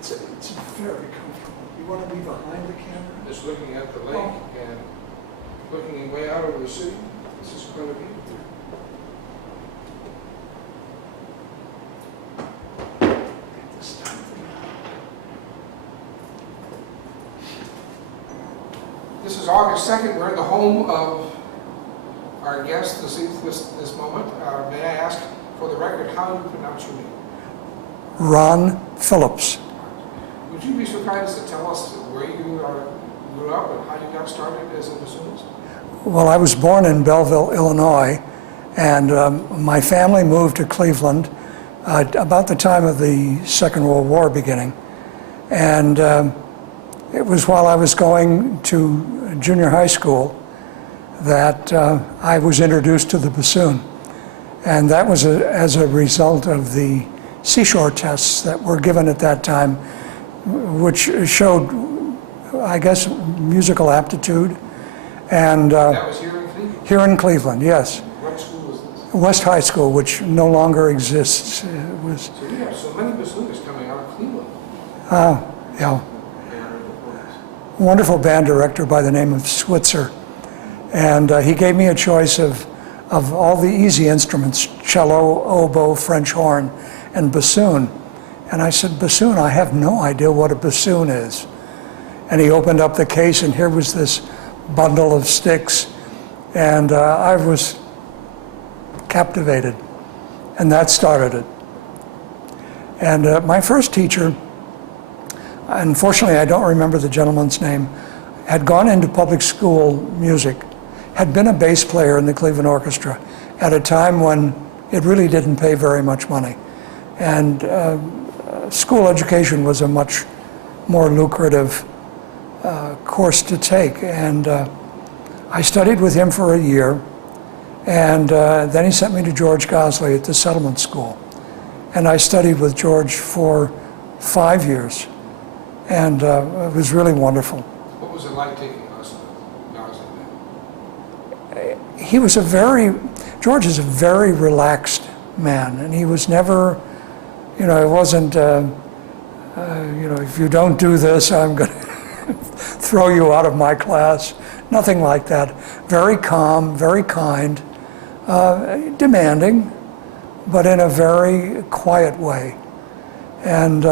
It's very comfortable. You want to be behind the camera? Just looking at the lake and looking way out over the city. This is quite a view. Get this time thing. This is August 2nd. We're in the home of our guest this moment. May I ask, for the record, how you pronounce your name? Ron Phillips. Would you be so kind as to tell us where you grew up and how you got started as a bassoonist? Well, I was born in Belleville, Illinois, and my family moved to Cleveland about the time of the Second World War beginning. And it was while I was going to junior high school that I was introduced to the bassoon. And that was as a result of the seashore tests that were given at that time, which showed, I guess, musical aptitude. And that was here in Cleveland? Here in Cleveland, yes. What school was this? West High School, which no longer exists. It was, So you have so many bassoonists coming out of Cleveland. yeah. Wonderful band director by the name of Switzer. And he gave me a choice of all the easy instruments, cello, oboe, French horn, and bassoon. And I said, bassoon? I have no idea what a bassoon is. And he opened up the case, and here was this bundle of sticks. And I was captivated. And that started it. And my first teacher, unfortunately I don't remember the gentleman's name, had gone into public school music, had been a bass player in the Cleveland Orchestra at a time when it really didn't pay very much money. And school education was a much more lucrative course to take. And I studied with him for a year, and then he sent me to George Gosley at the settlement school. And I studied with George for 5 years, and it was really wonderful. What was it like taking lessons with Gosley? He was George is a very relaxed man, and he was never, it wasn't, if you don't do this, I'm going to throw you out of my class. Nothing like that. Very calm, very kind, demanding, but in a very quiet way. And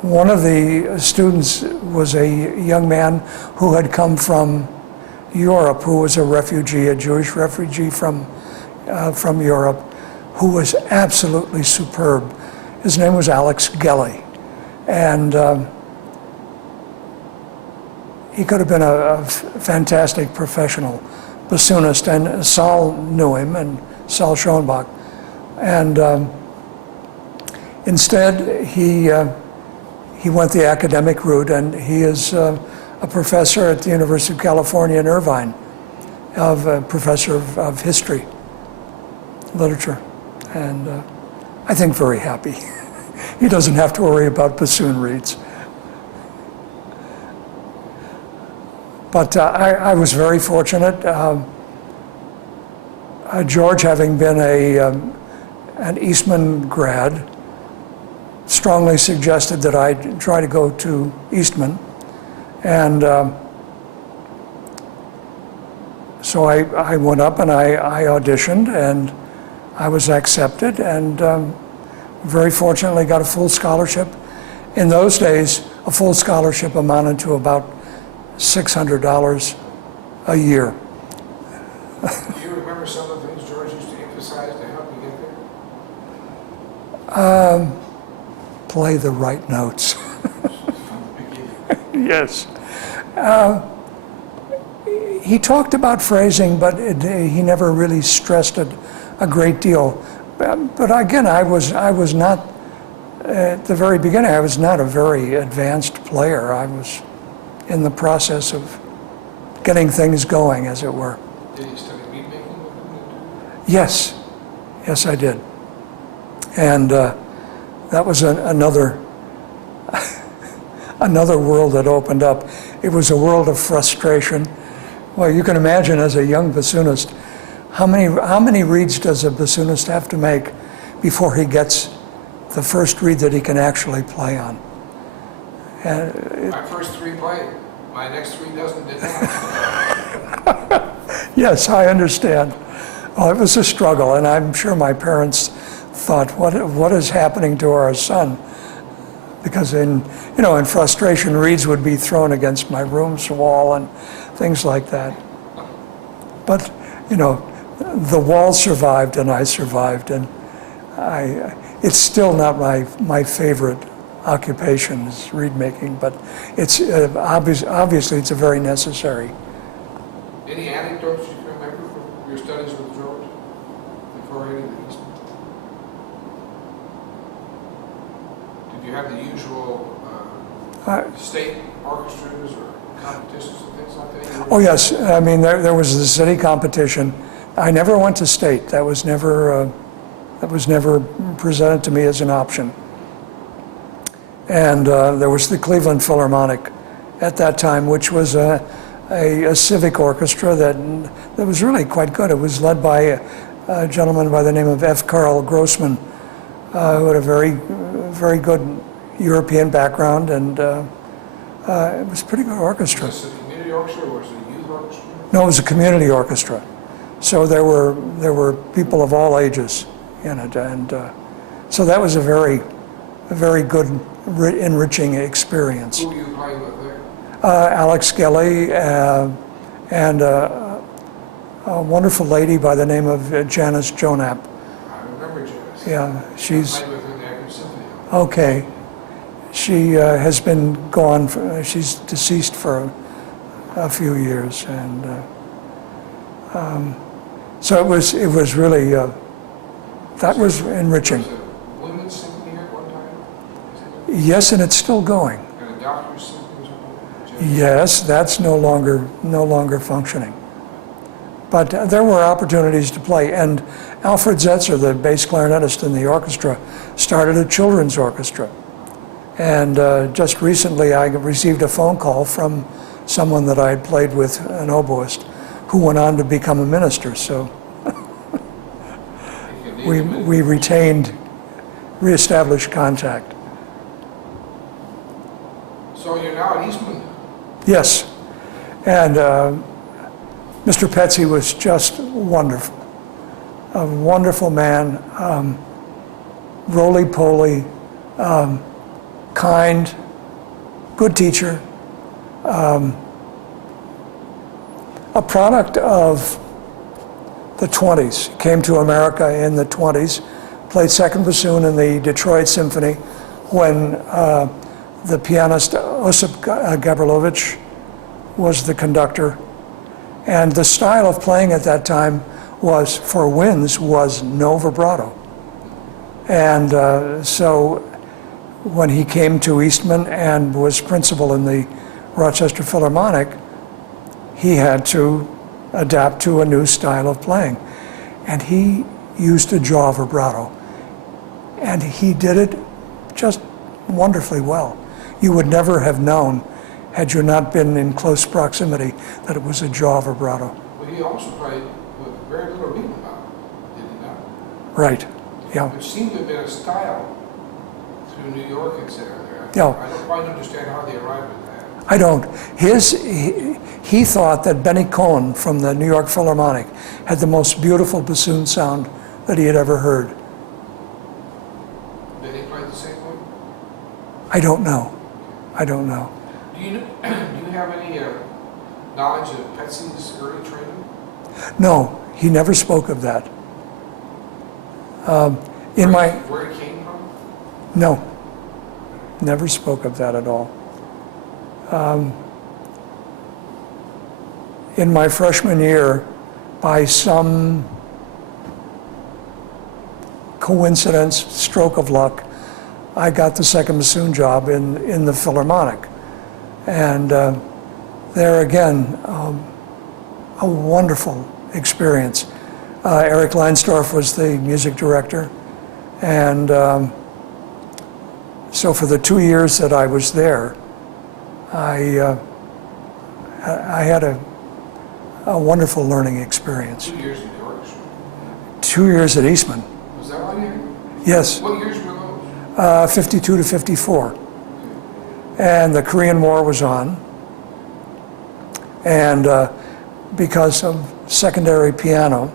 one of the students was a young man who had come from Europe, who was a refugee, a Jewish refugee from Europe, who was absolutely superb. His name was Alex Gelly. And he could have been a fantastic professional bassoonist, and Saul knew him, and Saul Schoenbach. And instead, he went the academic route, and he is a professor at the University of California in Irvine, a professor of history, literature, and I think very happy. He doesn't have to worry about bassoon reeds. But I was very fortunate. George, having been an Eastman grad, strongly suggested that I try to go to Eastman. And so I went up and I auditioned, and I was accepted, and very fortunately got a full scholarship. In those days, a full scholarship amounted to about $600 a year. Do you remember some of the things George used to emphasize to help you get there? Play the right notes. Yes. He talked about phrasing, but he never really stressed it a great deal. But again, I was not, at the very beginning, I was not a very advanced player. I was in the process of getting things going, as it were. Did you study beat making? Yes. Yes, I did. And that was another world that opened up. It was a world of frustration. Well, you can imagine, as a young bassoonist, how many reeds does a bassoonist have to make before he gets the first reed that he can actually play on. And My first three played. My next three doesn't did not. yes, I understand. Well, it was a struggle, and I'm sure my parents thought, what is happening to our son? Because in frustration, reeds would be thrown against my room's wall and things like that. But, the wall survived and I survived, and it's still not my favorite occupation is reed making, but it's obviously it's a very necessary. Any anecdotes you can remember from your studies with George before heading to Eastman? Did you have the usual state orchestras or competitions and things like that? Oh yes, I mean there was the city competition. I never went to state. That was never presented to me as an option. And there was the Cleveland Philharmonic at that time, which was a civic orchestra that was really quite good. It was led by a gentleman by the name of F. Carl Grossman, who had a very good European background, and it was a pretty good orchestra. Was this a community orchestra or was it a youth orchestra? No, it was a community orchestra. So there were people of all ages in it, and so that was a very good, enriching experience. Who were you playing with there? Alex Gelly and a wonderful lady by the name of Janice Jonap. I remember Janice. Yeah, she's I played with her in the Akron Symphony. okay. She has been gone. She's deceased for a few years, and so it was really that was enriching. Was it a women's symphony here at one time? Yes, and it's still going. And a doctor's symphony or something? Yes, that's no longer functioning. But there were opportunities to play, and Alfred Zetzer, the bass clarinetist in the orchestra, started a children's orchestra. And just recently I received a phone call from someone that I had played with, an oboist, who went on to become a minister. So we reestablished contact. So you're now at Eastman? Yes, and Mr. Petsy was just wonderful. A wonderful man, roly-poly, kind, good teacher, a product of the 20s. Came to America in the 20s, played second bassoon in the Detroit Symphony when the pianist Osip Gabrilowicz was the conductor. And the style of playing at that time was, for winds, was no vibrato. And so when he came to Eastman and was principal in the Rochester Philharmonic, he had to adapt to a new style of playing. And he used a jaw vibrato. And he did it just wonderfully well. You would never have known, had you not been in close proximity, that it was a jaw vibrato. Well, he also played with very little Riemenbach, did he not? Right, yeah. It seemed to have been a style through New York, etc. Yeah. I don't quite understand how they arrived at that. I don't. He thought that Benny Cohen from the New York Philharmonic had the most beautiful bassoon sound that he had ever heard. Did he play the same way? I don't know. I don't know. Do you have any knowledge of Petsy's early training? No, he never spoke of that. Where he came from? No, never spoke of that at all. In my freshman year, by some coincidence, stroke of luck, I got the second bassoon job in the Philharmonic. And there again, a wonderful experience. Eric Leinsdorf was the music director. And so for the 2 years that I was there, I had a wonderful learning experience. 2 years in the orchestra. 2 years at Eastman. Was that why you? Yes, What years were those? 52 to 54. And the Korean War was on. And because of secondary piano,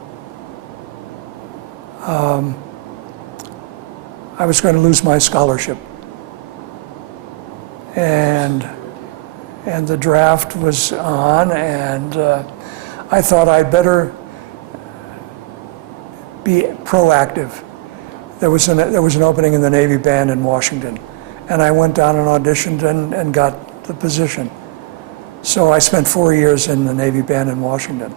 I was going to lose my scholarship. And the draft was on, and I thought I'd better be proactive. There was an opening in the Navy Band in Washington, and I went down and auditioned and got the position. So I spent 4 years in the Navy Band in Washington.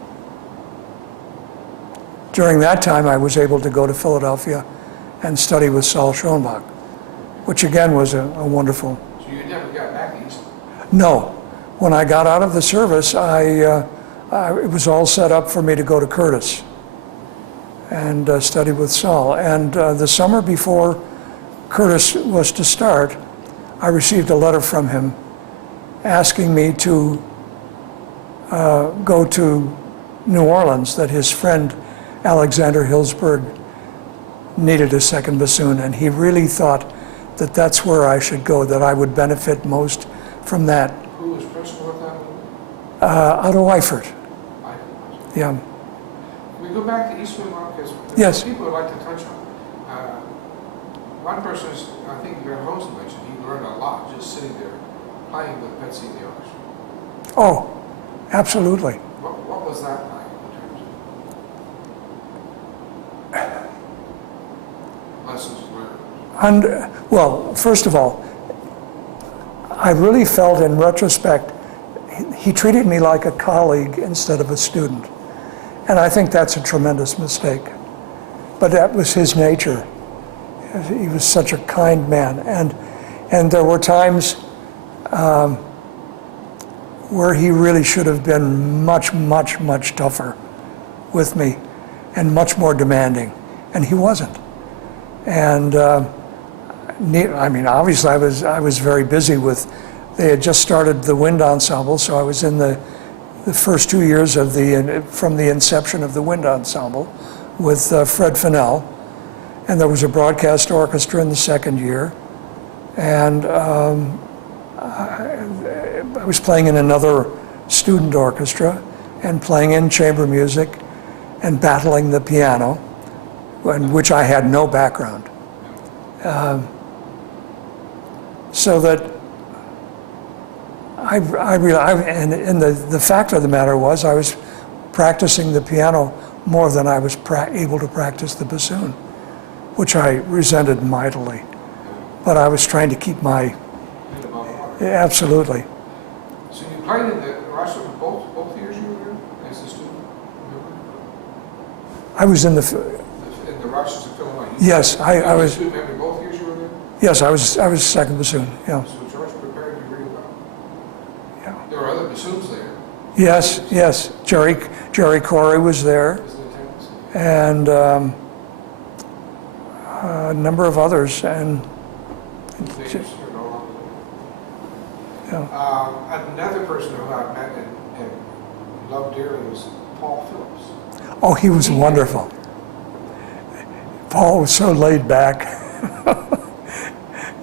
During that time, I was able to go to Philadelphia and study with Saul Schoenbach, which again was a wonderful. So you never got back east? No. When I got out of the service, it was all set up for me to go to Curtis and study with Saul. And the summer before Curtis was to start, I received a letter from him asking me to go to New Orleans, that his friend Alexander Hillsberg needed a second bassoon, and he really thought that that's where I should go, that I would benefit most from that. Who was principal at that moment? Otto Eifert. Yeah. Can we go back to Eastman, Mark? Because Yes. people would like to touch on. One person, I think Van Hosen mentioned, he learned a lot just sitting there playing with Betsy in the orchestra. Oh, absolutely. What was that like in terms of lessons learned? Well, first of all, I really felt in retrospect, he treated me like a colleague instead of a student. And I think that's a tremendous mistake. But that was his nature. He was such a kind man. And there were times where he really should have been much, much, much tougher with me and much more demanding. And he wasn't. And I mean, obviously I was very busy with, they had just started the wind ensemble, so I was in the first 2 years of from the inception of the wind ensemble with Fred Fennell. And there was a broadcast orchestra in the second year. And I was playing in another student orchestra and playing in chamber music and battling the piano, in which I had no background. So that and the fact of the matter was I was practicing the piano more than I was able to practice the bassoon, which I resented mightily. But I was trying to keep my, absolutely. So you played in the orchestra for both years you were there as a student? Remember? I was in the Rochester Philharmonic. Yes, I was. Student member both years you were there? Yes, I was second bassoon. Yeah. So George prepared you really well. Yeah. There were other bassoons there. Yes, yes. Jerry Corey was there, Was in attendance. and a number of others, and Names are no longer there. yeah. Another person who I met and loved dearly was Paul Phillips. Oh, he was wonderful. Paul was so laid back.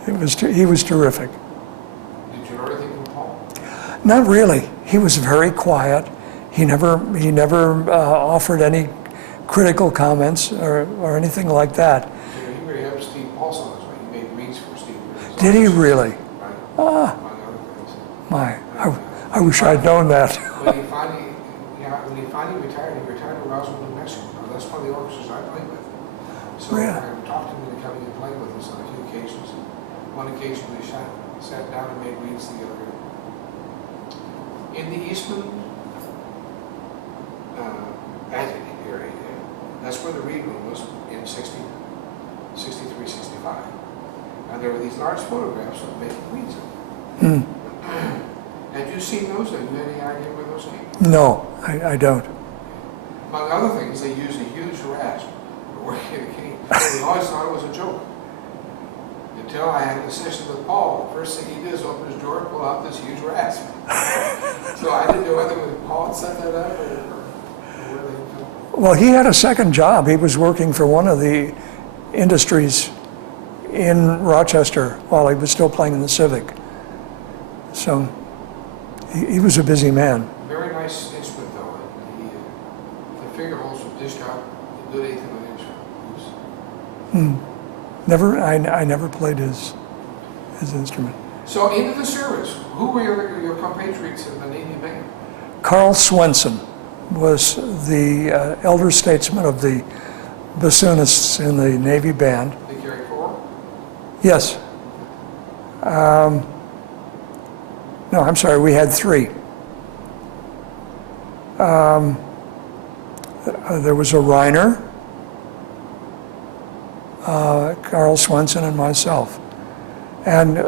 He was terrific. Did you learn anything from Paul? Not really. He was very quiet. He never offered any critical comments or anything like that. You know, he really helped Steve Paulson as well. He made beats for Steve. Did he really? Right. Ah, Among other things. I wish I'd known that. When he finally retired, he retired to Roswell, New Mexico. Now, that's one of the orchestras I played with. So Really? I talked to him into coming and playing with us on a few occasions. One occasion we sat down and made reads together. In the Eastman agony area, that's where the read room was in 63, 65. And there were these large photographs of making reads of them. Had you seen those? Have you any idea where those came from? No, I don't. Among other things, they used a huge rasp for working the key. We always thought it was a joke. Until I had a session with Paul, the first thing he did is open his drawer and pull out this huge rasp. So I didn't know whether Paul had set that up or where they come. Well, he had a second job. He was working for one of the industries in Rochester while he was still playing in the Civic. So he was a busy man. Very nice instrument though. The finger holes were dished out a good eighth of an inch. I never played his instrument. So into the service, who were your compatriots in the Navy band? Carl Swenson was the elder statesman of the Bassoonists in the Navy band. They carried four? Yes. No, I'm sorry, we had three. There was a Reiner, Carl Swenson, and myself. And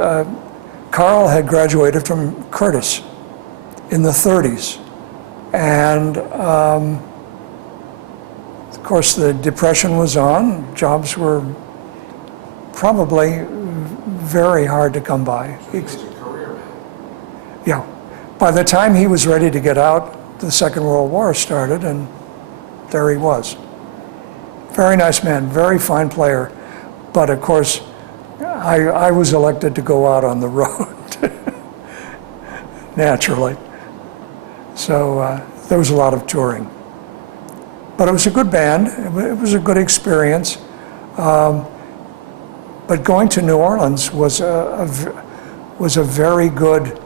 Carl had graduated from Curtis in the 30s. And of course the Depression was on, jobs were probably very hard to come by. He was a career man. Yeah. By the time he was ready to get out, the Second World War started, and there he was. Very nice man, very fine player. But of course, I was elected to go out on the road, naturally. So there was a lot of touring. But it was a good band. It was a good experience. But going to New Orleans was a very good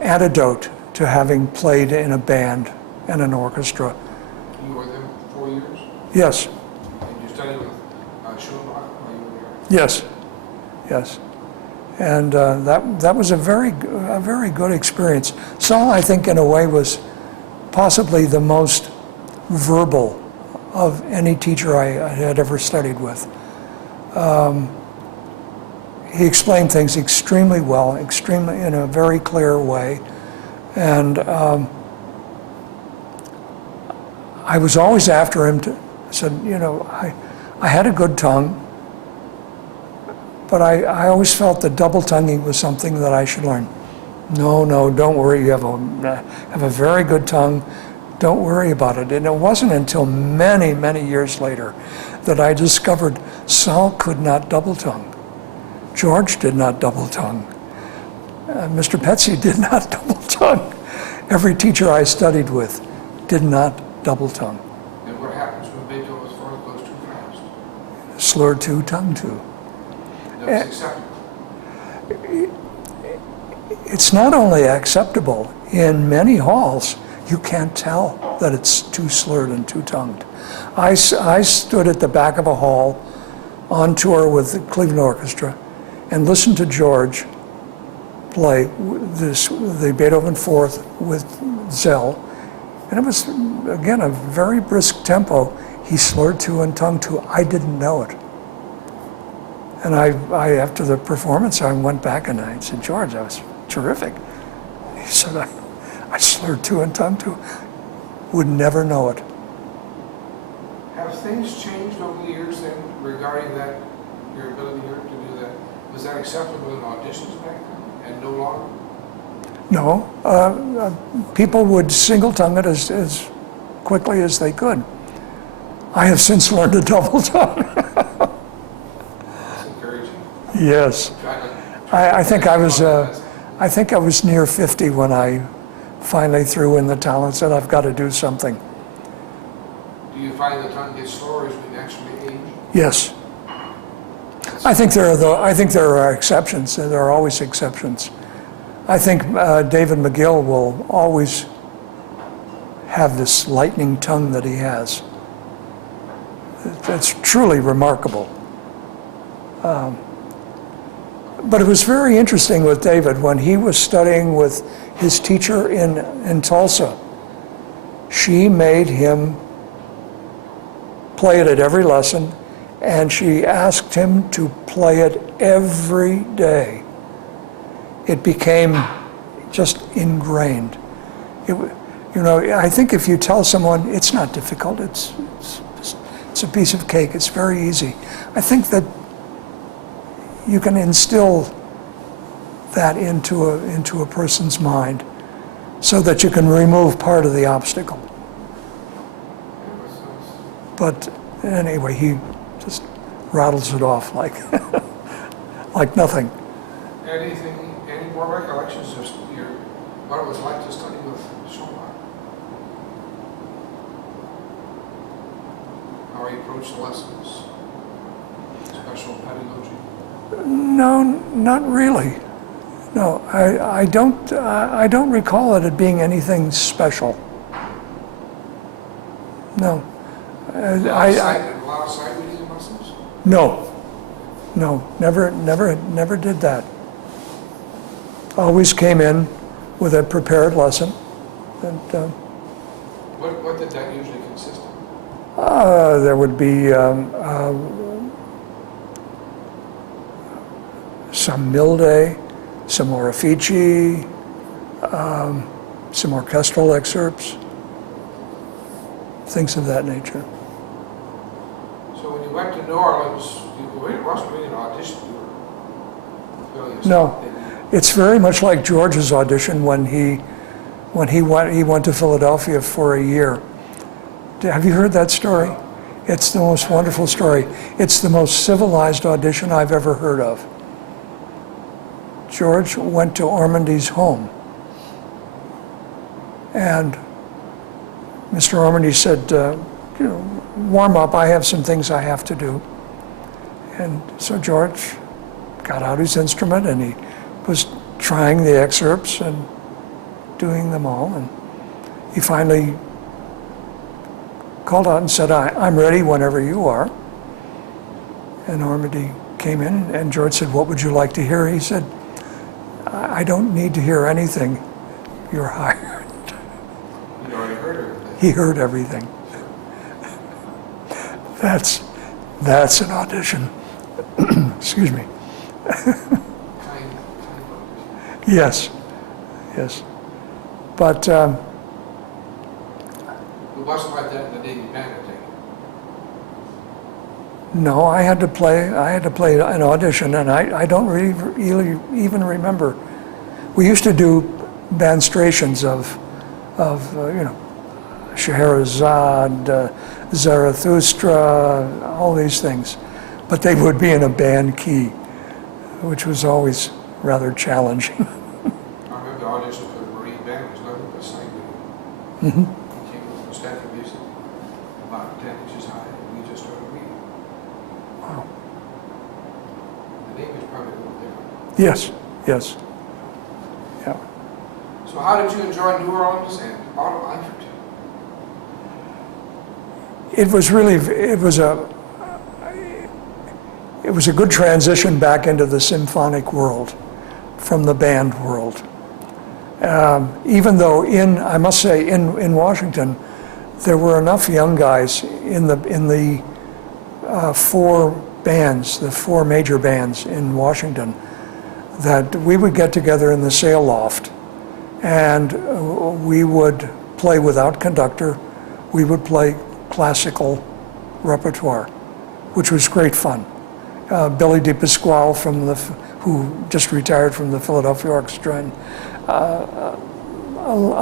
antidote to having played in a band and an orchestra. You were there 4 years? Yes, And you studied with Schumann while you were there? yes, yes. And that was a very good experience. Saul, I think, in a way, was possibly the most verbal of any teacher I had ever studied with. He explained things extremely well, extremely in a very clear way, and I was always after him to said, you know, I had a good tongue, but I always felt that double tonguing was something that I should learn. No, don't worry, you have a very good tongue. Don't worry about it. And it wasn't until many, many years later that I discovered Saul could not double tongue. George did not double tongue. Mr. Petsy did not double tongue. Every teacher I studied with did not double tongue. And what happens when Beethoven's voice goes too fast? Slur two, tongue two. That was acceptable. It's not only acceptable, in many halls, you can't tell that it's too slurred and too tongued. I stood at the back of a hall on tour with the Cleveland Orchestra and listened to George play the Beethoven Fourth with Zell. And it was, again, a very brisk tempo. He slurred two and tongued two. I didn't know it. And I after the performance, I went back and I said, George, that was terrific. He said, I slurred two and tongued two. Would never know it. Have things changed over the years then regarding that, your ability here to do that? Was that acceptable in auditions back then and no longer? No, people would single tongue it as quickly as they could. I have since learned to double tongue. That's encouraging. Yes. I think I was near 50 when I finally threw in the towel and said, I've got to do something. Do you find the tongue gets slower as we naturally age? Yes. I think there are exceptions. There are always exceptions. I think David McGill will always have this lightning tongue that he has. It's truly remarkable. But it was very interesting with David when he was studying with his teacher in Tulsa. She made him play it at every lesson, and she asked him to play it every day. It became just ingrained. I think if you tell someone it's not difficult, it's a piece of cake, it's very easy. I think that you can instill that into a person's mind so that you can remove part of the obstacle. But anyway, he just rattles it off like, like nothing. Any more recollections of what it was like to study with Schumann? How he approached the lessons? Special pedagogy? No, not really. No, I don't recall it being anything special. No. A lot of sight reading lessons? No, never did that. Always came in with a prepared lesson. And, What did that usually consist of? there would be some Milde, some Orefici, some orchestral excerpts, things of that nature. So when you went to New Orleans, it wasn't really an audition. You were really No, it's very much like George's audition when he went to Philadelphia for a year. Have you heard that story? It's the most wonderful story. It's the most civilized audition I've ever heard of. George went to Ormandy's home, and Mr. Ormandy said, warm up, I have some things I have to do. And so George got out his instrument and he was trying the excerpts and doing them all. And he finally called out and said, I'm ready whenever you are. And Ormandy came in and George said, what would you like to hear? He said, I don't need to hear anything. You're hired. You already heard everything. He heard everything. That's an audition. Excuse me. Kind of. Yes. But It wasn't like that in the Navy band, I take it. no, I had to play an audition, and I don't really even remember. We used to do banstrations of Scheherazade, Zarathustra, all these things, but they would be in a band key, which was always rather challenging. I remember the audition for the Marine band was nothing but singing. Mhm. He came up with static music, about 10 inches high, and we just started reading. Wow. The Navy's probably a little different. Yes. Yeah. So how did you enjoy New Orleans and Otto Eifert? It was a good transition back into the symphonic world from the band world. Even though I must say in Washington, there were enough young guys in the four bands, the four major bands in Washington, that we would get together in the sail loft and we would play without conductor. We would play classical repertoire, which was great fun. Billy DePasquale who just retired from the Philadelphia Orchestra, and a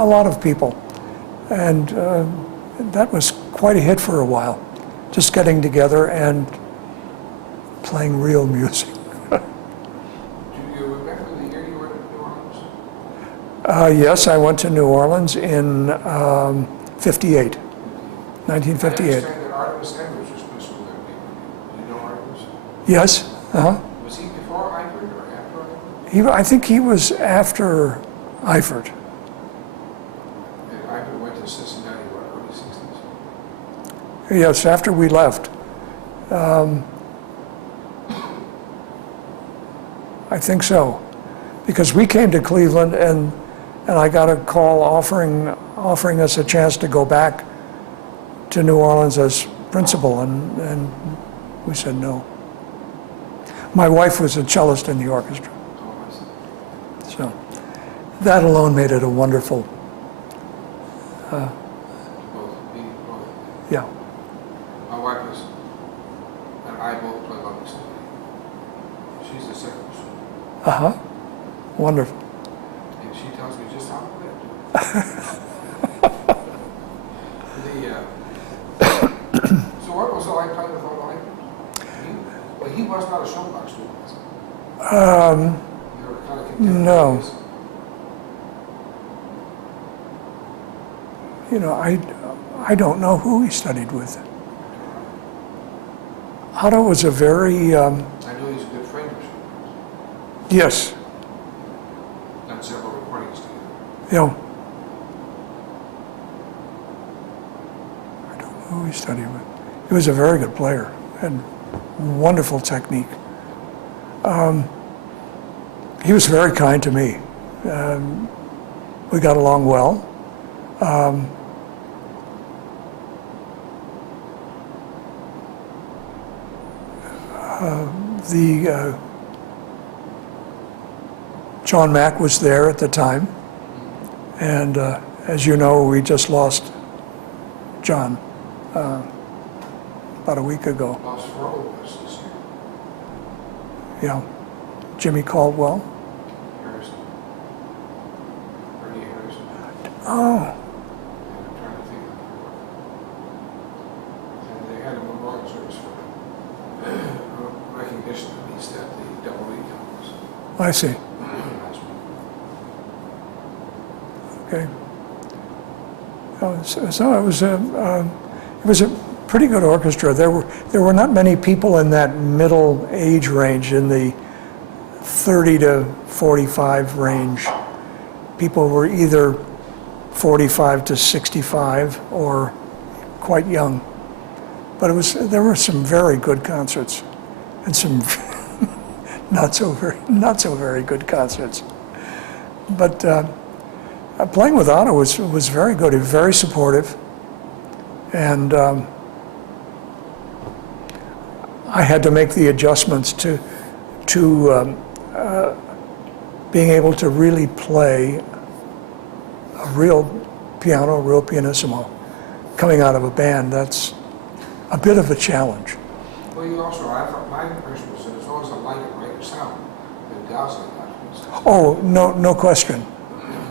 lot of people. And that was quite a hit for a while, just getting together and playing real music. Do you remember the year you were in New Orleans? Yes, I went to New Orleans in 1958. I understand that Artemis Edwards was supposed to go there. Do you know Artemis? Yes. Was he before Eifert or after Eifert? I think he was after Eifert. And Eifert went to Cincinnati, early 60s? Yes, after we left. I think so, because we came to Cleveland and I got a call offering us a chance to go back to New Orleans as principal, and we said no. My wife was a cellist in the orchestra, Oh, I see. so that alone made it a wonderful, Both. yeah. My wife and I both play on the same. She's the second. Wonderful. And she tells me just how to play it. So what was it like playing with Otto Eifert? But he was not a showbox student, was he? They were kind of no. contemporaries. You know, I don't know who he studied with. Otto was a very, I know he's a good friend of Schubert. yes, Done several recordings together. you know, I don't know who he studied with. He was a very good player and wonderful technique. He was very kind to me. We got along well. John Mack was there at the time, and as you know, we just lost John about a week ago. Lost for all of us this year. Yeah, Jimmy Caldwell. Harrison. Ernie Harrison. Oh, And I'm trying to think of who. And they had a memorial service for recognition of these at the double E conference I see. last week. Okay. So it was a pretty good orchestra. There were not many people in that middle age range, in the 30 to 45 range. People were either 45 to 65 or quite young. But there were some very good concerts and some not so very good concerts. But playing with Otto was very good. He was very supportive, and I had to make the adjustments to being able to really play a real piano, real pianissimo, coming out of a band. That's a bit of a challenge. Well, you also, I thought my impression was that as long as the light and brighter sound, the dowsing that. Oh, no question,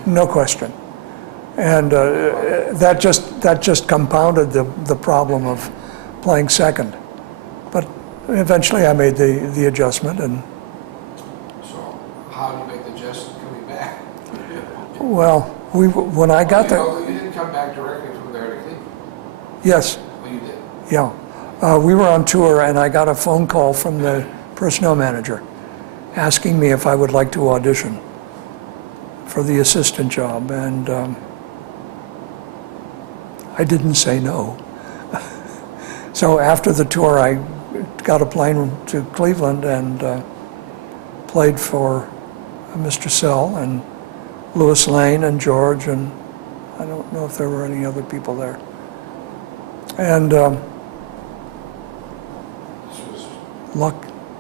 no question. And that just compounded the problem of playing second. But eventually I made the adjustment, and So how do you make the adjustment coming back? well, when I got there, You didn't come back directly from there to Cleveland. yes, Well, you did. yeah. We were on tour, and I got a phone call from the personnel manager asking me if I would like to audition for the assistant job, and I didn't say no. So after the tour, I got a plane to Cleveland and played for Mr. Sell and Louis Lane and George, and I don't know if there were any other people there. And This was,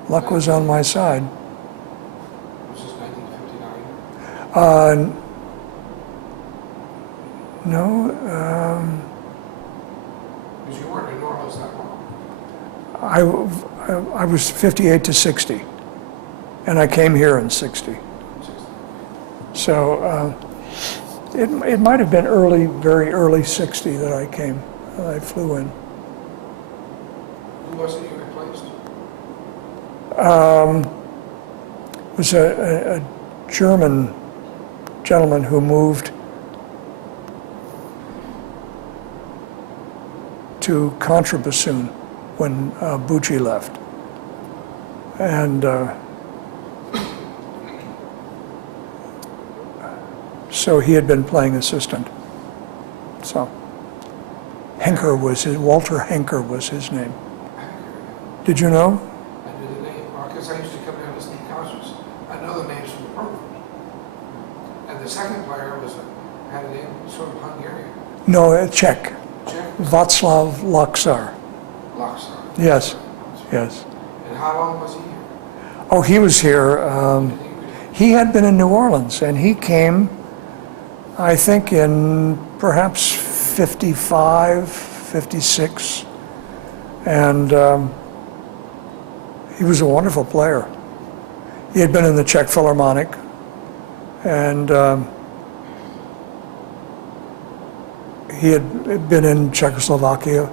luck was on my side. was this 1959? No, Because you weren't in New Orleans that long. I was 58 to 60, and I came here in 60. So it might have been very early 60 that I came. I flew in. Who was it you replaced? It was a German gentleman who moved to contrabassoon when Bucci left. And so he had been playing assistant. So Walter Henker was his name. Did you know? I knew the name, because I used to come down to see concerts. I know the names from the program. And the second player had a name sort of Hungarian. No, Czech. Czech? Václav Laxar. Laxar. Yes, yes. And how long was he here? Oh, he was here. He had been in New Orleans, and he came, I think, in perhaps 55, 56. And he was a wonderful player. He had been in the Czech Philharmonic, and he had been in Czechoslovakia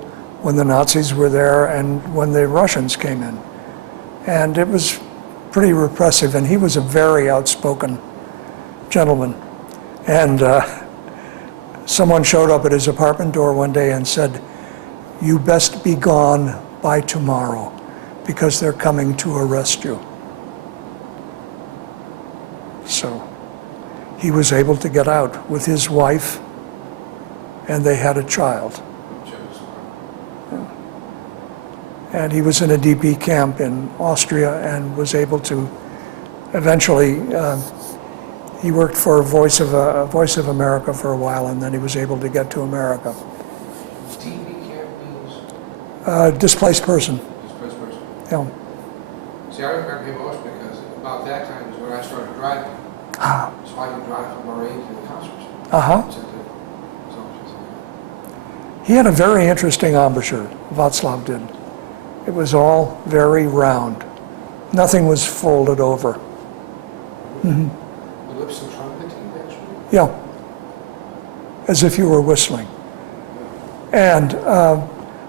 when the Nazis were there and when the Russians came in. And it was pretty repressive, and he was a very outspoken gentleman. And someone showed up at his apartment door one day and said, "You best be gone by tomorrow, because they're coming to arrest you." So he was able to get out with his wife, and they had a child. And he was in a DP camp in Austria and was able to eventually, he worked for Voice of America for a while, and then he was able to get to America. DP camp means? Displaced person. Displaced person. Yeah. See, I remember him most because about that time is when I started driving. Ah. So I could drive from Lorraine to the concerts. Uh-huh. He had a very interesting embouchure, Václav did. It was all very round. Nothing was folded over. Mm-hmm. Phillips and trumpeting, actually? Yeah. As if you were whistling. And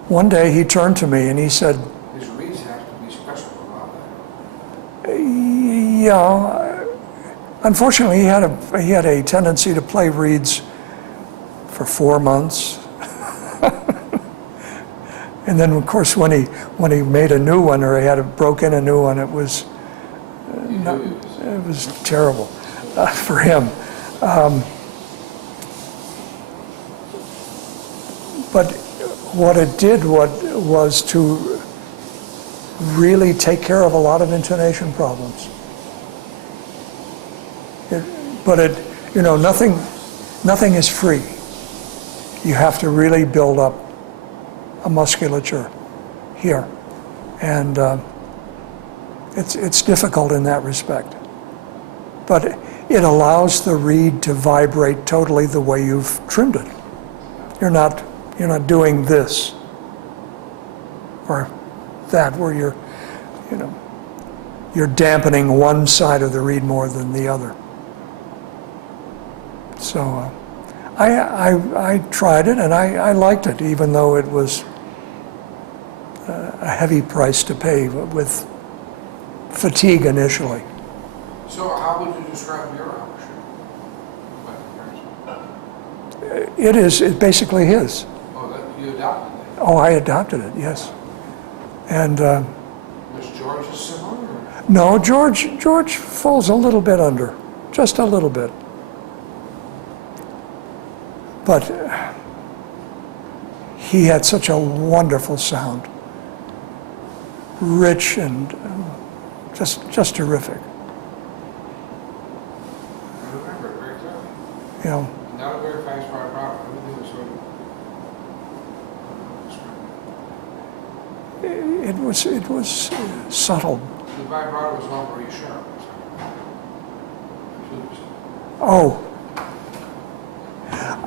one day he turned to me and he said, His reeds have to be special about that. yeah, unfortunately he had a tendency to play reeds for 4 months. And then, of course, when he made a new one, or he broke in a new one, it was terrible for him. But what it did was to really take care of a lot of intonation problems. Nothing is free. You have to really build up a musculature here, and it's difficult in that respect. But it allows the reed to vibrate totally the way you've trimmed it. You're not doing this or that, where you're dampening one side of the reed more than the other. So I tried it, and I liked it, even though it was a heavy price to pay with fatigue initially. So how would you describe your embouchure? It's basically his. Oh, you adopted it? Oh, I adopted it, yes. And Was George's similar? Or? no, George falls a little bit under, just a little bit. But he had such a wonderful sound, rich and just terrific. I remember it very clearly. You know, Not a very fast part problem. Everything was sort of. it was subtle. The vibrato was all very sharp. Oh,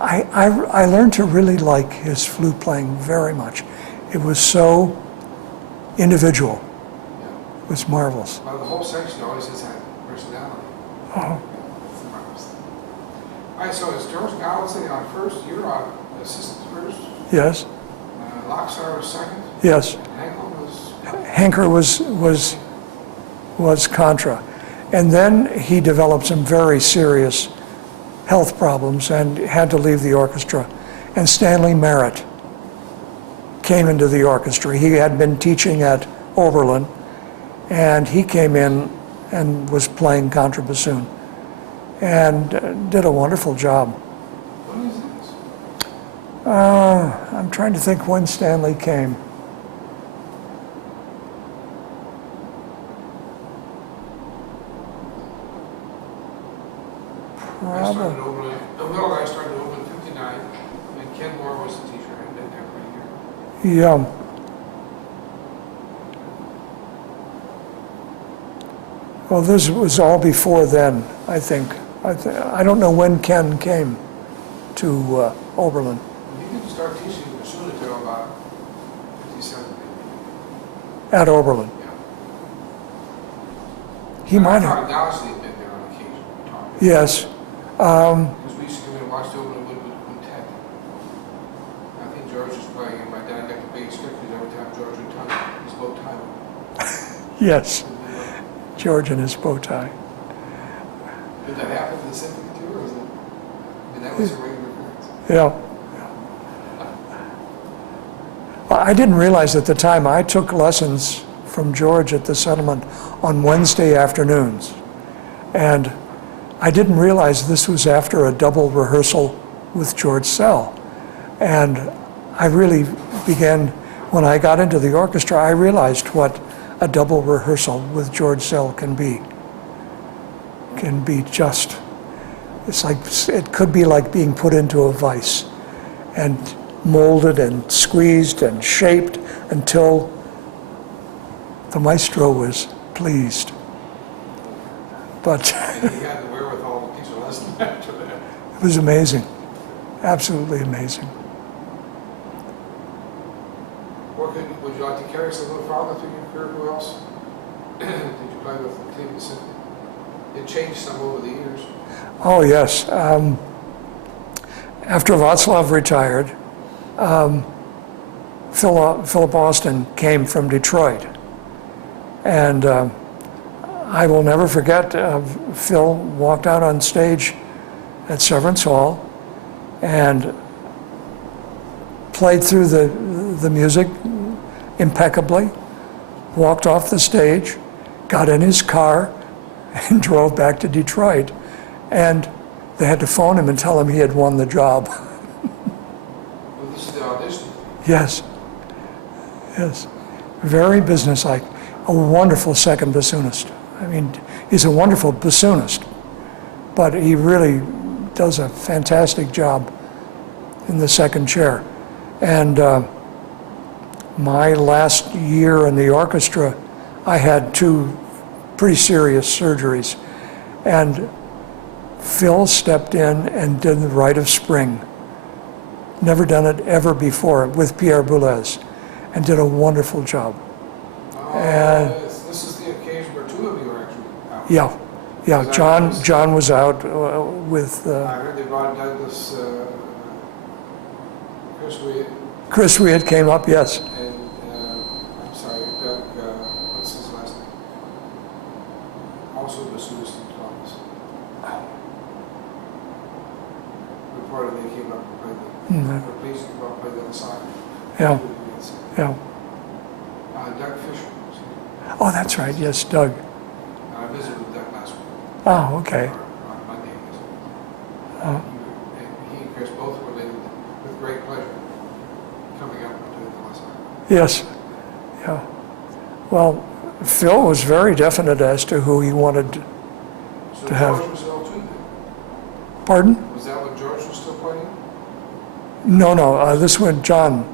I learned to really like his flute playing very much. It was so individual. Yeah. It was marvelous. Well, the whole section always has that personality. Oh. All right, so is George Allison on first? You're on assistant first. Yes, Loxar was second. yes. Hankel was. Henker was contra. And then he developed some very serious health problems and had to leave the orchestra. And Stanley Merritt came into the orchestra. He had been teaching at Oberlin, and he came in and was playing contrabassoon and did a wonderful job. When is this? I'm trying to think when Stanley came. I started over the middle. I started over in '59, and Ken Moore was the teacher. I'd been there for a year. Yeah. Well, this was all before then, I think. I don't know when Ken came to Oberlin. He didn't start teaching bassoon until about '57. At Oberlin. Yeah. He might I have. thought Dallas had been there on occasion. Talking. Yes. Because we used to come in and watch the Oberlin Woodwood Quintet. I think George was playing, and my dad got the big stick because every time George would time, his low time. Yes, George and his bow tie. Did that happen in the symphony too, or was it? I mean, that was a regular occurrence. Yeah. Well, I didn't realize at the time, I took lessons from George at the settlement on Wednesday afternoons. And I didn't realize this was after a double rehearsal with George Sell. And I really began, when I got into the orchestra, I realized what a double rehearsal with George Sell can be. Can be just, it's like, it could be like being put into a vise and molded and squeezed and shaped until the maestro was pleased. But And he had the wherewithal to teach a lesson after that. it was amazing, absolutely amazing. Would you like to carry us a little farther through your career? Who else did you play with in Cleveland Symphony? It changed some over the years. Oh yes, after Václav retired, Philip Austin came from Detroit. And I will never forget, Phil walked out on stage at Severance Hall and played through the music impeccably, walked off the stage, got in his car, and drove back to Detroit. And they had to phone him and tell him he had won the job. Well, this is the audition. Yes, yes, very businesslike. A wonderful second bassoonist. I mean, he's a wonderful bassoonist, but he really does a fantastic job in the second chair. And my last year in the orchestra, I had 2 pretty serious surgeries. And Phil stepped in and did the Rite of Spring. Never done it ever before with Pierre Boulez, and did a wonderful job. And This is the occasion where 2 of you are actually out. yeah, John was out with I heard they brought Douglas, Chris Wead came up, yes. and I'm sorry, Doug, what's his last name? Also bassoonist in Columbus. Reported they came up and played the police came up and played the other side. Yeah, yeah. Doug Fisher. Oh, that's right, yes, Doug. I visited with Doug last week. Oh, okay. On Monday. Oh. He and Chris both were with great pleasure coming up and doing the lesson. Yes, yeah. Well, Phil was very definite as to who he wanted So to have. George was still too then? Pardon? Was that when George was still playing? No, this one, John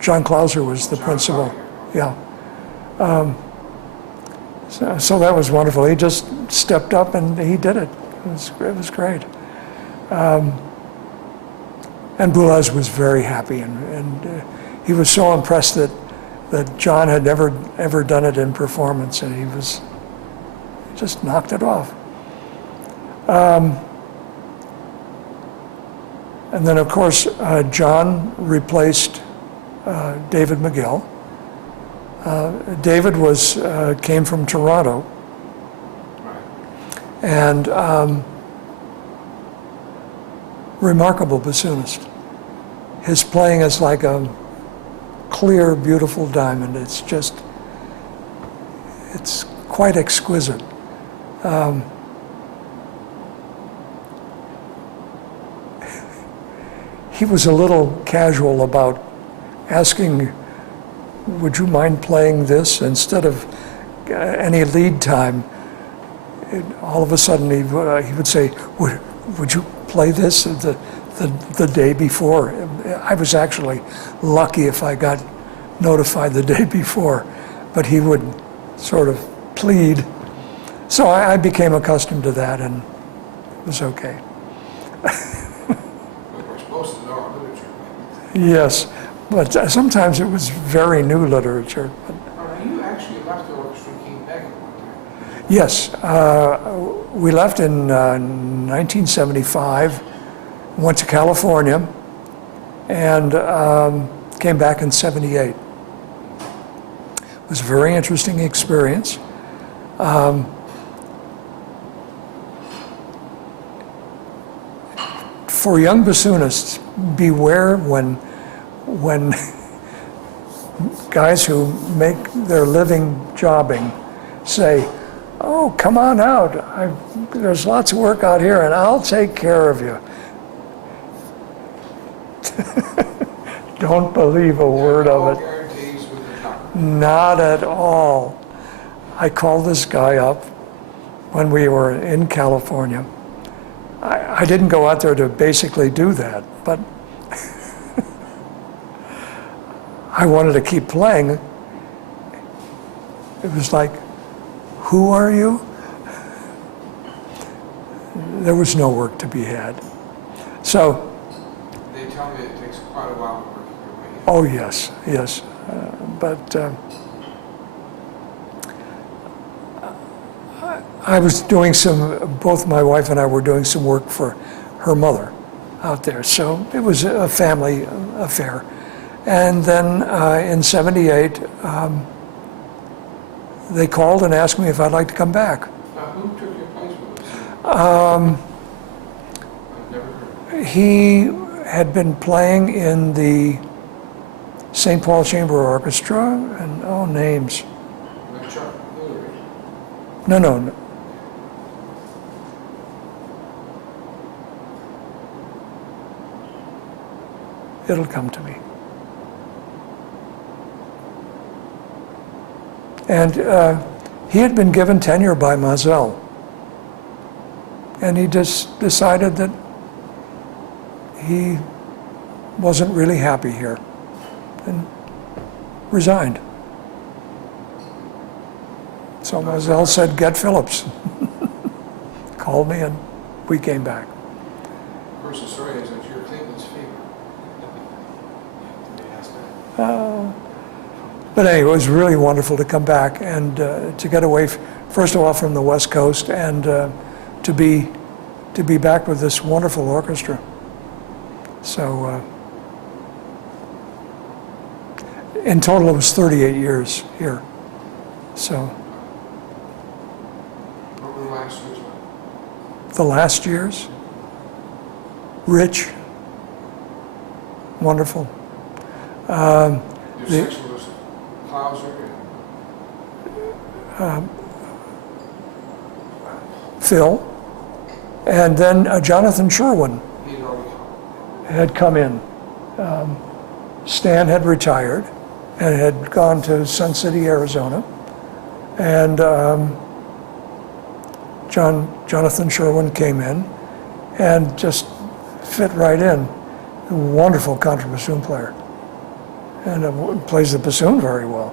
Clauser was the John principal. Clauser. Yeah. So that was wonderful. He just stepped up and he did it. It was great. And Boulez was very happy, and he was so impressed that John had never ever done it in performance, and he just knocked it off. And then, of course, John replaced David McGill. David came from Toronto, Right. and remarkable bassoonist. His playing is like a clear, beautiful diamond. It's quite exquisite. He was a little casual about asking, would you mind playing this instead of any lead time? All of a sudden he would say, would you play this the day before? I was actually lucky if I got notified the day before, but he would sort of plead. So I became accustomed to that, and it was okay. But we're supposed to know our literature. Yes, but sometimes it was very new literature. But You actually left the orchestra and came back at one time. yes, we left in 1975, went to California, and came back in '78. was a very interesting experience. For young bassoonists, beware when guys who make their living jobbing say, "Oh, come on out. There's lots of work out here, and I'll take care of you." Don't believe a word of it. No guarantees with the job. Not at all. I called this guy up when we were in California. I didn't go out there to basically do that, but I wanted to keep playing. It was like, who are you? There was no work to be had. So, They tell me it takes quite a while to work your way in. oh yes, yes. But I was doing both my wife and I were doing some work for her mother out there. So it was a family affair. And then in '78, they called and asked me if I'd like to come back. Now, who took your place with us? I've never heard. He had been playing in the St. Paul Chamber Orchestra, and names. Not Chuck Hillary. No. It'll come to me. And he had been given tenure by Mazel. And he just decided that he wasn't really happy here and resigned. So Mazel said, "Get Phillips." Called me and we came back. Of course, the story is that you're Cleveland's favorite. Did they ask that? But anyway, it was really wonderful to come back and to get away, first of all, from the West Coast and to be back with this wonderful orchestra. So in total, it was 38 years here. So What were the last years like? the last years, rich, wonderful. Your The- section was Klauser and Phil, and then Jonathan Sherwin he'd already come. had come in. Stan had retired and had gone to Sun City, Arizona, and Jonathan Sherwin came in and just fit right in. A wonderful contrabassoon player, and plays the bassoon very well.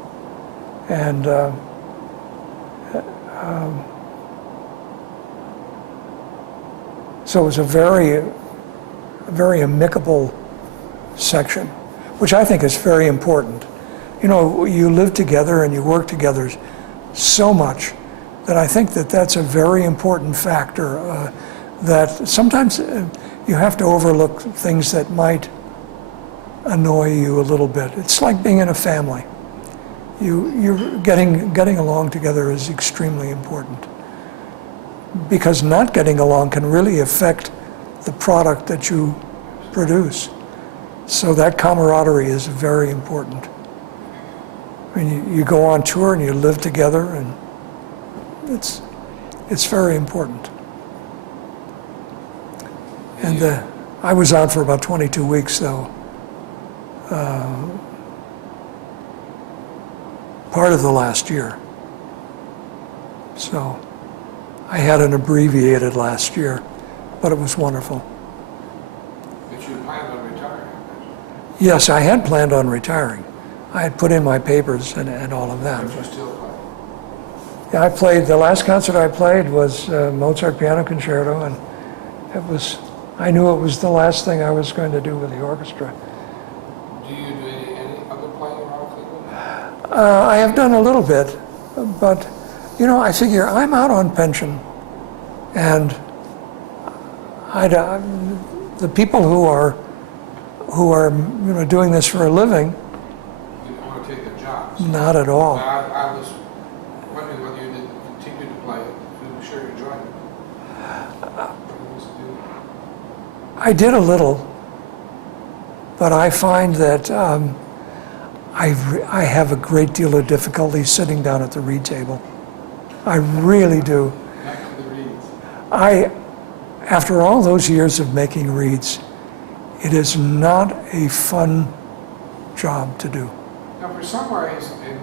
And so it was a very amicable section, which I think is very important. You know, you live together and you work together so much that I think that that's a very important factor, that sometimes you have to overlook things that might annoy you a little bit. It's like being in a family. You're getting along together is extremely important, because not getting along can really affect the product that you produce. So that camaraderie is very important. I mean, you go on tour and you live together, and it's very important. And I was out for about 22 weeks, though. Part of the last year. So I had an abbreviated last year, but it was wonderful. But you planned on retiring, I imagine. Yes, I had planned on retiring. I had put in my papers and all of that. But you still play. Yeah, I played, the last concert I played was Mozart Piano Concerto, and I knew it was the last thing I was going to do with the orchestra. Do you do any other playing around Cleveland? I have done a little bit, but you know, I figure I'm out on pension, and the people who are doing this for a living, You don't want to particular jobs. Not at all. I was wondering whether you did continue to play it. I'm sure you enjoyed it. I did a little, but I find that I have a great deal of difficulty sitting down at the reed table. I really do. Back to the reeds. After all those years of making reeds, it is not a fun job to do. Now, for some reason, in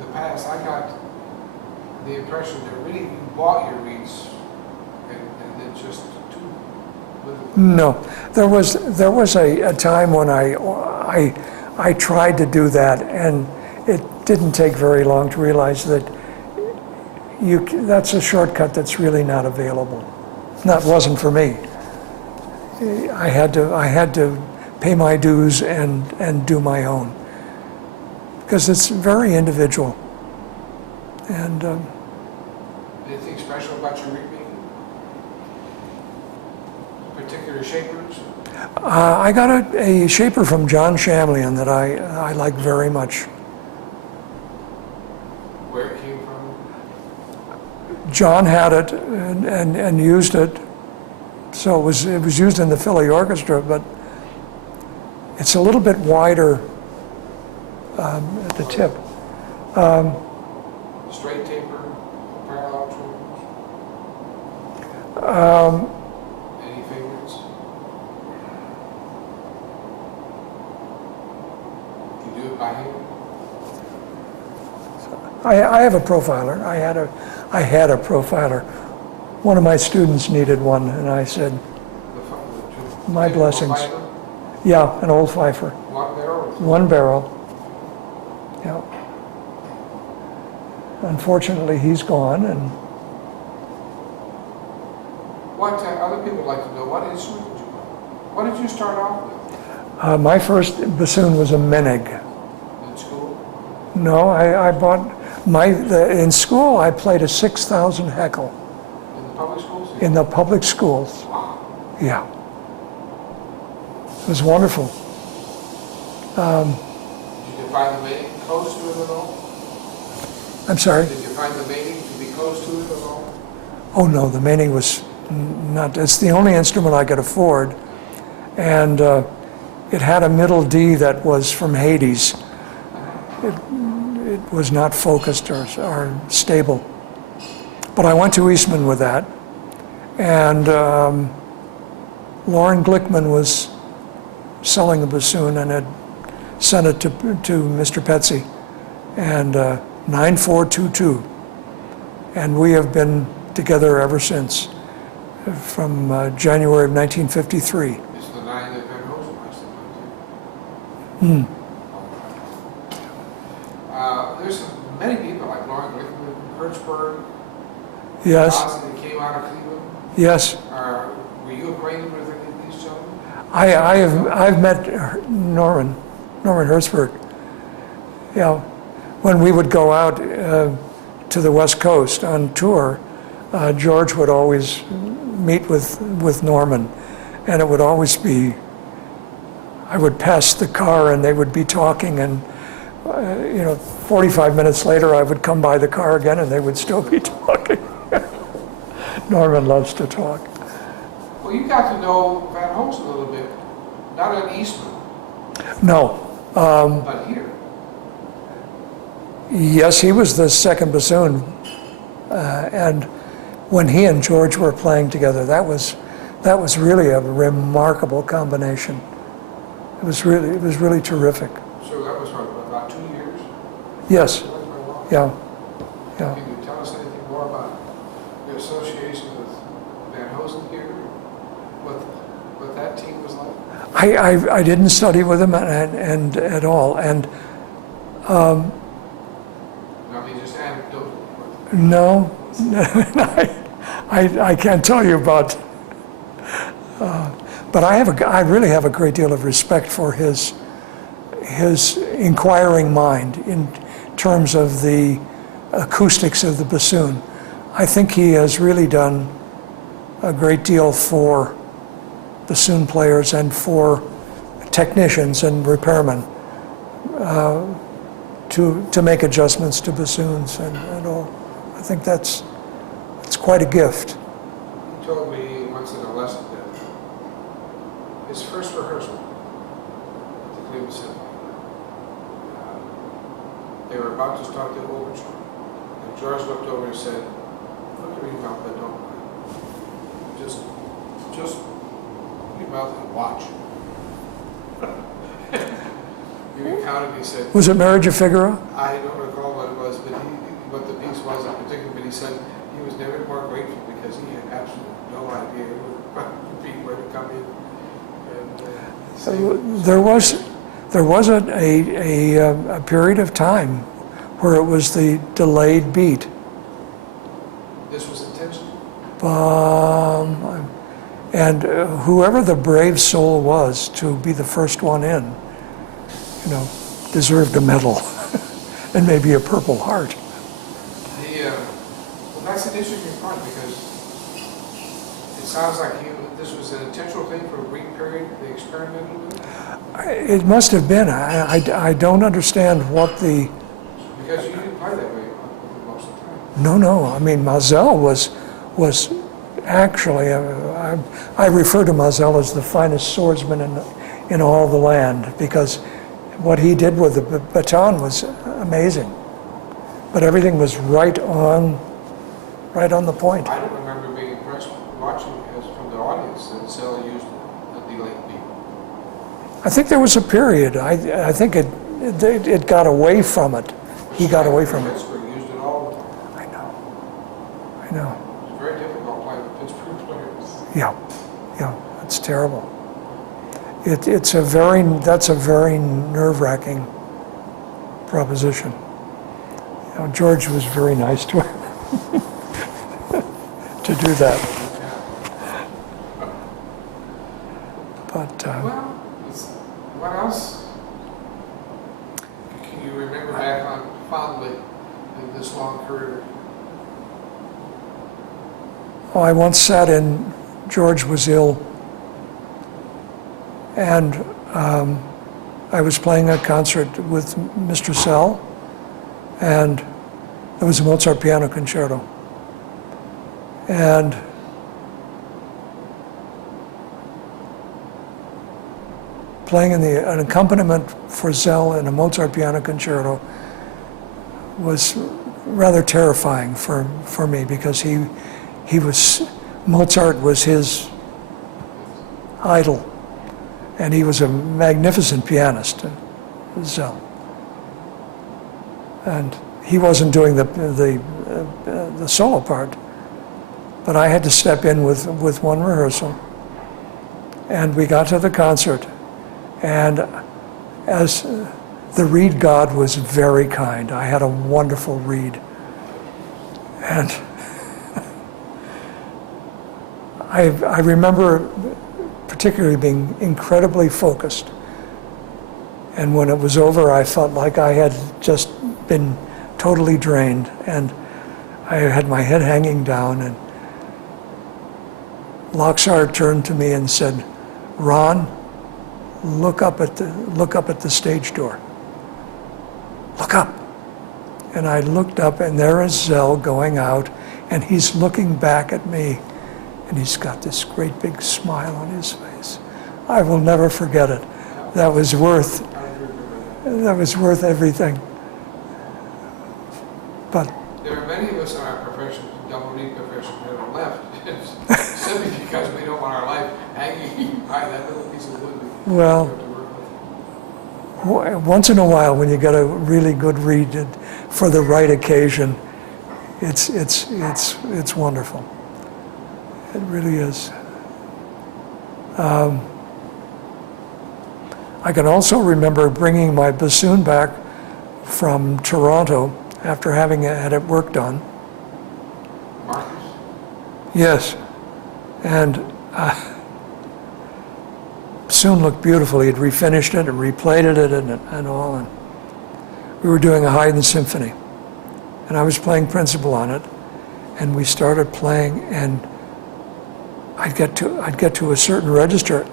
the past, I got the impression that really you bought your reeds and then just too with them. No, there was a time when I tried to do that, and it didn't take very long to realize that that's a shortcut that's really not available. That wasn't for me. I had to pay my dues and do my own, because it's very individual. And Anything special about your reed making? Particular shapers? I got a shaper from John Shamlian that I like very much. Where it came from? John had it and used it, so it was used in the Philly Orchestra, but it's a little bit wider at the tip. Straight taper, parallel trims? Any favorites? You do it by hand? I have a profiler. I had a profiler. One of my students needed one, and I said, My blessings. yeah, an old Pfeiffer, One barrel? one barrel. Yeah. Unfortunately, he's gone, and What other people like to know, what instrument did you play? What did you start off with my first bassoon was a Menig. in school? No, I bought in school I played a 6,000 Heckel In the public schools? in the public schools. Wow. Yeah. It was wonderful. Did you find the mating close to it at all? I'm sorry? Did you find the mating to be close to it at all? Oh no, the Menig was not, it's the only instrument I could afford. And it had a middle D that was from Hades. It was not focused or stable. But I went to Eastman with that. And Lauren Glickman was selling the bassoon and had sent it to Mr. Petsy. And 9422. And we have been together ever since, from January of 1953. It's the 9 that Van Hosen likes to play too. There's many people like Lauren Glickman, Hertzberg, Yes, Ozzy that came out of Cleveland. yes. Were you acquainted with any of these gentlemen? I've met Norman Hertzberg. Yeah, when we would go out to the West Coast on tour, George would always meet with Norman, and it would always be, I would pass the car and they would be talking, and 45 minutes later I would come by the car again and they would still be talking. Norman loves to talk. Well, you got to know Van Hosen a little bit, not at Eastman, No. but here. Yes, he was the second bassoon, and when he and George were playing together, that was really a remarkable combination. It was really terrific. So that was about 2 years? Yes, That was very long. yeah, yeah. Can you tell us anything more about your association with Van Hosen here? What that team was like? I didn't study with him and at all, and I mean, just anecdotally. no, I can't tell you about. But I really have a great deal of respect for his inquiring mind in terms of the acoustics of the bassoon. I think he has really done a great deal for bassoon players and for technicians and repairmen. to make adjustments to bassoons and all. I think it's quite a gift. He told me once in a lesson that his first rehearsal at the Cleveland Symphony, they were about to start the overture, and George looked over and said, "Look at me, mouth, but don't mind. Just your mouth and watch." He recounted, he said, Was it Marriage of Figaro? I don't recall what it was, but what the piece was in particular, but he said he was never more grateful because he had absolutely no idea what where to come in. And, There was a period of time where it was the delayed beat. this was intentional. And whoever the brave soul was to be the first one in, deserved a medal and maybe a Purple Heart. Well, that's an interesting part because it sounds like this was an intentional thing for a brief period they experimented with it. It must have been. I don't understand what the... Because you didn't play that way most of the time. No. I mean, Mazel was actually, I refer to Mazel as the finest swordsman in all the land, because what he did with the baton was amazing. But everything was right on the point. I don't remember being impressed watching as from the audience that Zell used a delayed beat. I think there was a period. I think it got away from it. He got away from it. Pittsburgh used it all the time. I know. It was very difficult playing with Pittsburgh players. Yeah, it's terrible. That's a very nerve-wracking proposition. George was very nice to him to do that. But Well, what else can you remember back on fondly in this long career? I once sat in, George was ill, and I was playing a concert with Mr. Sell, and it was a Mozart piano concerto. And playing an accompaniment for Zell in a Mozart piano concerto was rather terrifying for me, because Mozart was his idol, and he was a magnificent pianist, Zell. And he wasn't doing the solo part, but I had to step in with one rehearsal. And we got to the concert, and as the reed god was very kind. I had a wonderful reed. And I remember particularly being incredibly focused. And when it was over, I felt like I had just been totally drained, and I had my head hanging down, and Loxar turned to me and said, "Ron, look up at the stage door. Look up." And I looked up, and there is Zell going out, and he's looking back at me, and he's got this great big smile on his face. I will never forget it. That was worth everything. But There are many of us in our profession, double knee profession, that are left simply because we don't want our life hanging by that little piece of wood we well, have to work with. once in a while, when you get a really good reed for the right occasion, it's wonderful. It really is. I can also remember bringing my bassoon back from Toronto after having had it worked on. Marcus? Yes, and bassoon looked beautiful. He had refinished it and replated it and all. And we were doing a Haydn symphony, and I was playing principal on it, and we started playing, and I'd get to a certain register,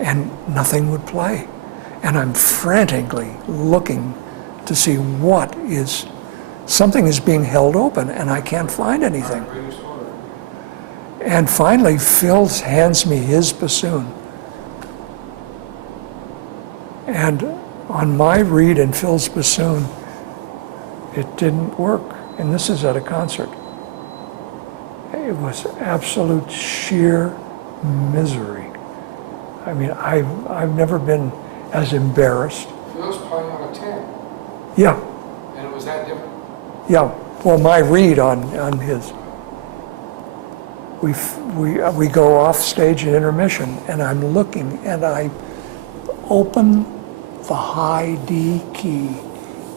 and nothing would play. And I'm frantically looking to see something is being held open and I can't find anything. Greatest order. And finally, Phil hands me his bassoon. And on my reed in Phil's bassoon, it didn't work. And this is at a concert. It was absolute sheer misery. I mean, I've never been as embarrassed. Phil's playing on a 10, Yeah, and it was that different. yeah. Well, my reed on his. We go off stage at intermission, and I'm looking, and I open the high D key,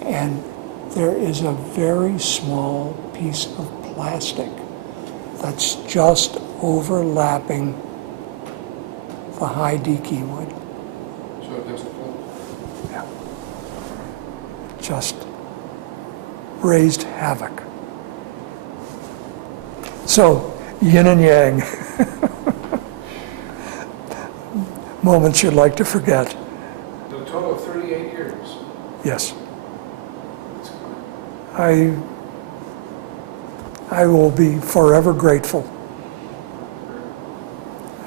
and there is a very small piece of plastic that's just overlapping the high D key wood. So it doesn't flow. Yeah. Just raised havoc. So, yin and yang. Moments you'd like to forget. The total of 38 years. Yes. That's good. I will be forever grateful.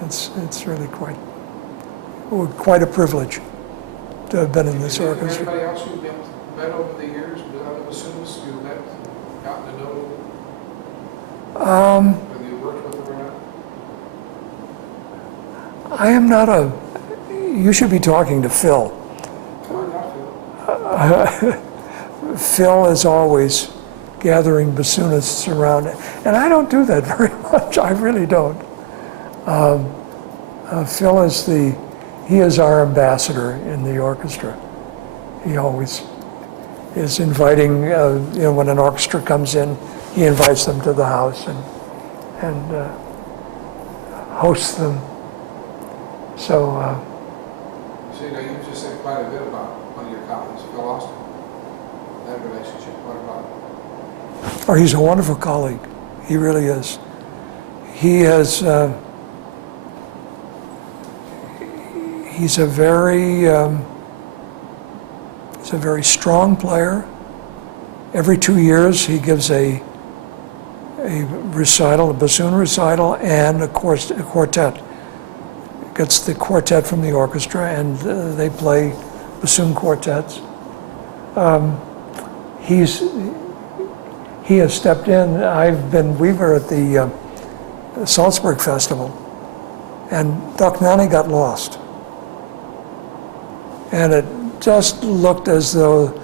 It's really quite a privilege to have been in this Is there orchestra. anybody else you've met over the years, with other bassoonists you've met, gotten to know, whether you worked with them or not? I am not you should be talking to Phil. Not Phil. Phil is always gathering bassoonists around, and I don't do that very much. I really don't. Phil is our ambassador in the orchestra. He always is inviting, when an orchestra comes in, he invites them to the house and hosts them. So, So, you just said quite a bit about one of your colleagues, Phil Austin. That relationship, what about it? he's a wonderful colleague. He really is. He has. He's a very strong player. Every 2 years he gives a recital, a bassoon recital, and a quartet. Gets the quartet from the orchestra, and they play bassoon quartets. He has stepped in. We were at the Salzburg Festival, and Ducknani got lost. And it just looked as though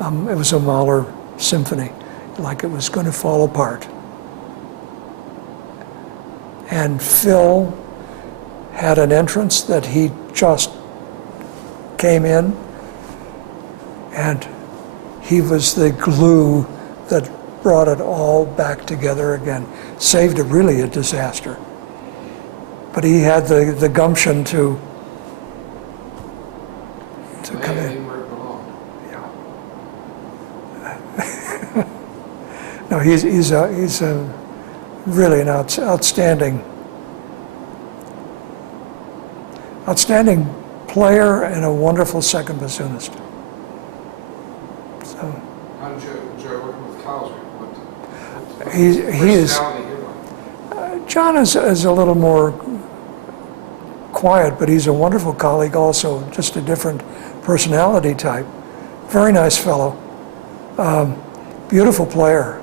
it was a Mahler symphony, like it was going to fall apart. And Phil had an entrance that he just came in, and he was the glue that brought it all back together again. Saved really a disaster. But he had the gumption to come in. Where it belonged. Yeah. No, he's a really an outstanding player and a wonderful second bassoonist. So How did you enjoy working with Klauser? What he is. personality you like? John is a little more quiet, but he's a wonderful colleague also, just a different personality type. Very nice fellow. Beautiful player.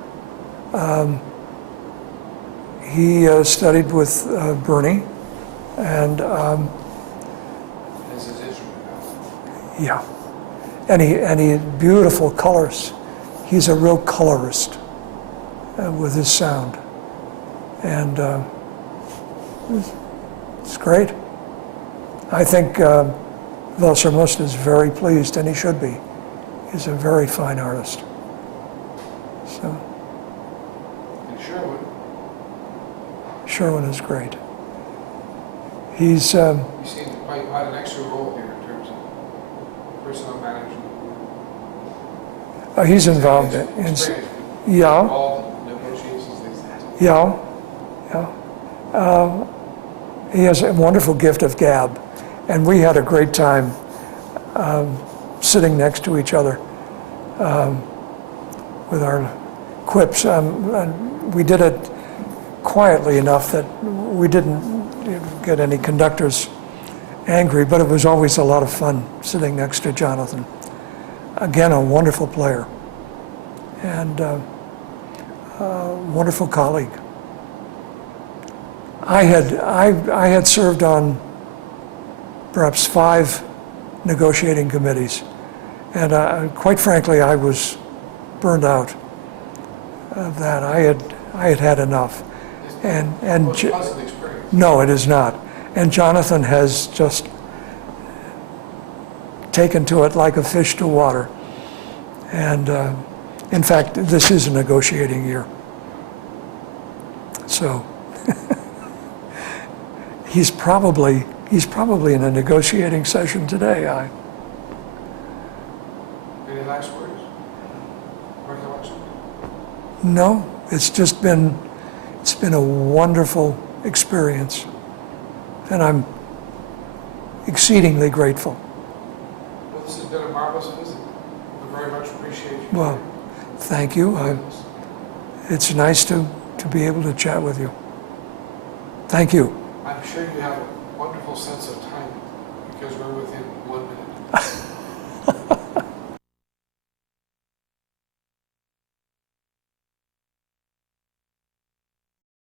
He studied with Bernie, and As his instrument. yeah, and he beautiful colors. He's a real colorist with his sound, and it's great. I think Velsermust is very pleased, and he should be. He's a very fine artist. So And Sherwood, Sherwin is great. He's you seem to play quite an extra role here in terms of personnel management. he's involved in Experience. yeah. All negotiations, things like that. Yeah, yeah. He has a wonderful gift of gab, and we had a great time sitting next to each other. with our quips. And we did it quietly enough that we didn't get any conductors angry, but it was always a lot of fun sitting next to Jonathan. Again, a wonderful player and a wonderful colleague. I had served on perhaps 5 negotiating committees, and quite frankly, I was burned out of that. I had had enough. And It was a pleasant experience. no, it is not. And Jonathan has just taken to it like a fish to water. And in fact, this is a negotiating year. So he's probably in a negotiating session today. Any last words? Recollection? No, it's been a wonderful experience, and I'm exceedingly grateful. Well, this has been a marvelous visit. We very much appreciate you. Well, thank you. It's nice to be able to chat with you. Thank you. I'm sure you have a wonderful sense of timing because we're within 1 minute